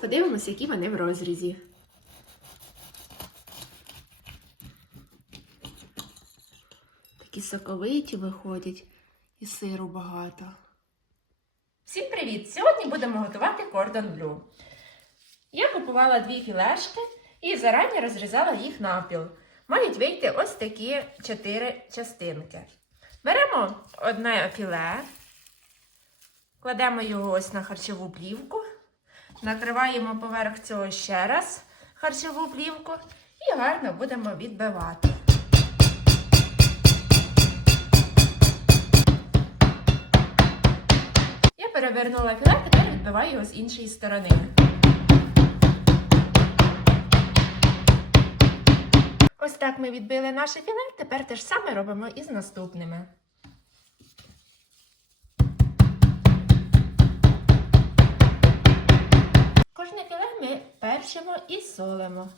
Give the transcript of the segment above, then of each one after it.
подивимося, які вони в розрізі. Такі соковиті виходять і сиру багато. Всім привіт! Сьогодні будемо готувати кордон блю. Я купувала дві філешки і зарані розрізала їх навпіл. Мають вийти ось такі чотири частинки. Беремо одне філе, кладемо його ось на харчову плівку, накриваємо поверх цього ще раз харчову плівку і гарно будемо відбивати. Я перевернула філе, тепер відбиваю його з іншої сторони. Ось так ми відбили наше філе, тепер те ж саме робимо і з наступними. Кожне філе ми першимо і солимо.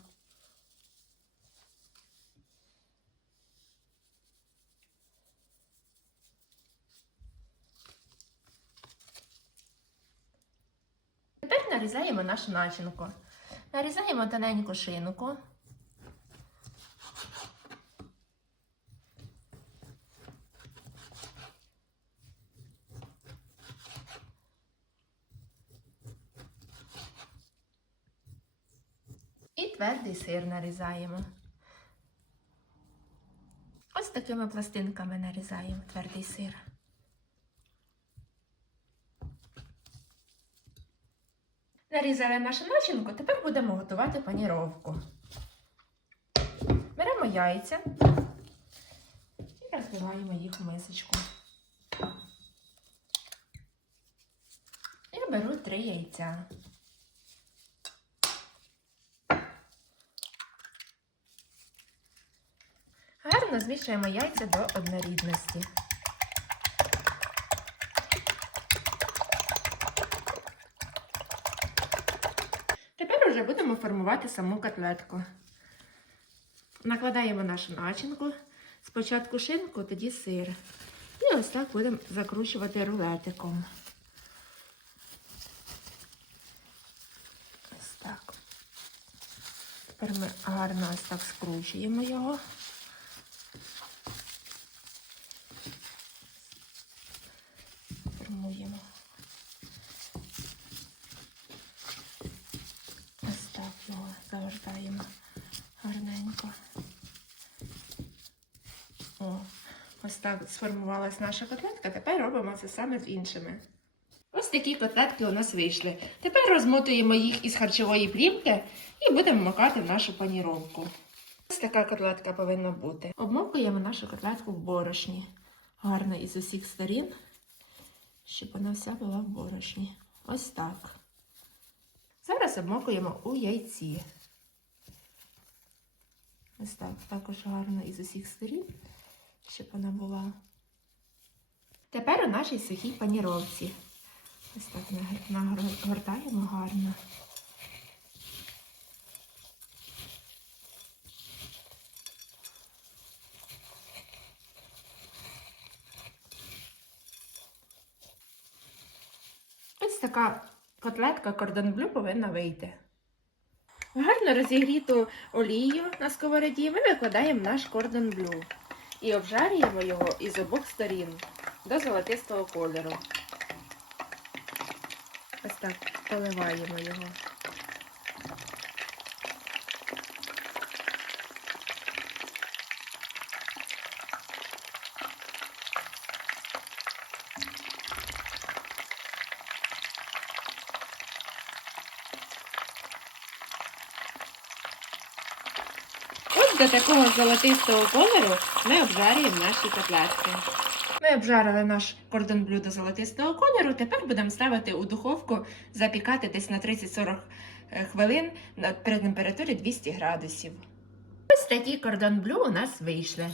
Тепер нарізаємо нашу начинку. Нарізаємо тоненьку шинку. Твердий сир нарізаємо. Ось такими пластинками нарізаємо твердий сир. Нарізали нашу начинку, тепер будемо готувати паніровку. Беремо яйця і розбиваємо їх в мисочку. Я беру три яйця. Гарно змішуємо яйця до однорідності. Тепер вже будемо формувати саму котлетку. Накладаємо нашу начинку. Спочатку шинку, тоді сир. І ось так будемо закручувати рулетиком. Ось так. Тепер ми гарно ось так скручуємо його. Формуємо. Ось так його загортаємо гарненько. О, ось так сформувалась наша котлетка. Тепер робимо це саме з іншими. Ось такі котлетки у нас вийшли. Тепер розмотуємо їх із харчової плівки і будемо макати нашу паніровку. Ось така котлетка повинна бути. Обмокуємо нашу котлетку в борошні. Гарно із усіх сторін, щоб вона вся була в борошні. Ось так. Зараз обмокуємо у яйці. Ось так, також гарно із усіх сторін, щоб вона була. Тепер у нашій сухій паніровці. Ось так нагортаємо гарно. Ось така котлетка кордон блю повинна вийти. Гарно розігріту олію на сковороді ми викладаємо наш кордон блю і обжарюємо його із обох сторін до золотистого кольору. Ось так поливаємо його. До такого золотистого кольору ми обжарюємо наші котлетки. Ми обжарили наш кордон блю до золотистого кольору. Тепер будемо ставити у духовку, запікати десь на 30-40 хвилин при температурі 200 градусів. Ось такі кордон блю у нас вийшли.